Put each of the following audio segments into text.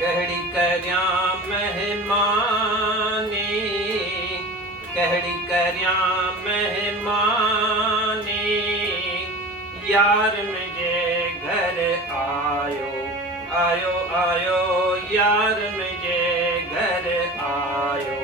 कहड़ी करया मेहमानी, कहड़ी करया मेहमानी, यार मुझे घर आयो, आयो आयो यार मुझे घर आयो।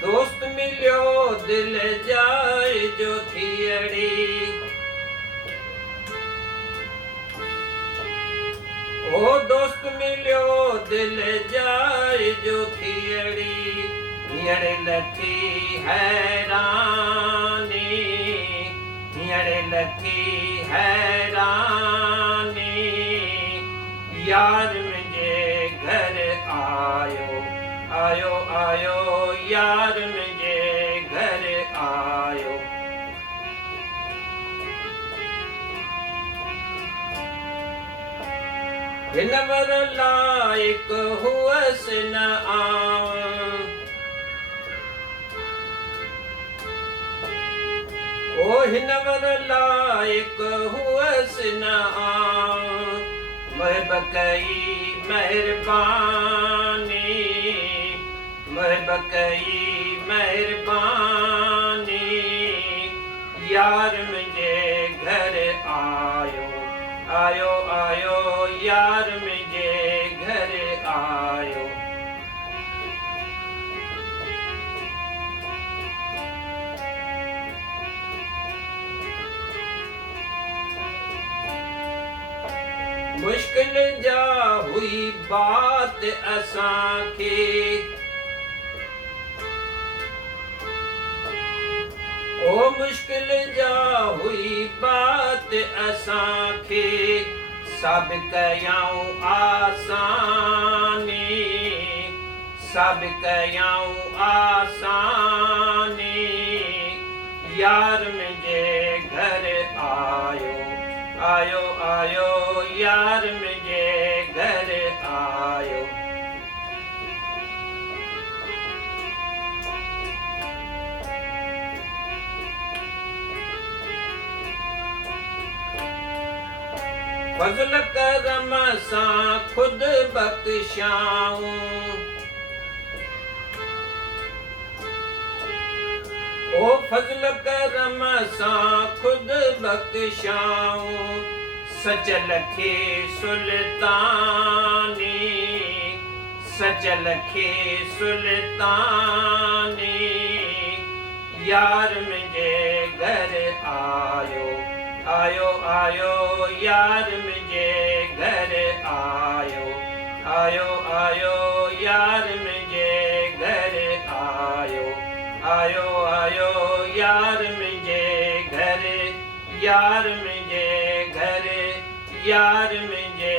दोस्त मिलियो दिल जाए जो थियड़ी, ओ दोस्त मिलियो दिल जाए जो थियड़ी, हींअर लथी हैरानी, हींअर लथी हैरानी, यार मुझे घर आयो, आयो आयो यार मुझे घर आयो। हिनवर लायक हुअस न आव, ओ हिनवर लायक हुअस न आव, महब कई मेहरबानी, महब कई मेहरबानी, यार मुझे घर आयो, आयो आयो यार मुझे घर आयो। मुश्किल जा हुई बात असांखे, ओ मुश्किल जा हुई बात असांखे, सब कयाऊं आसानी, सब कयाऊं आसानी, यार मुझे घर आयो, आयो आयो यार मुझे घर आयो। फज़ल करम सां खुद बख्शाऊं, ओ फज़ल करम सां खुद बख्शाऊं, सचल खे सुल्तानी, सचल खे सुल्तानी, यार मुझे घर आयो, आयो आयो यार मुझे घर आयो, आयो आयो यार मुझे घर आयो, आयो आयो यार मुझे घर, यार मुझे घर, यार मुझे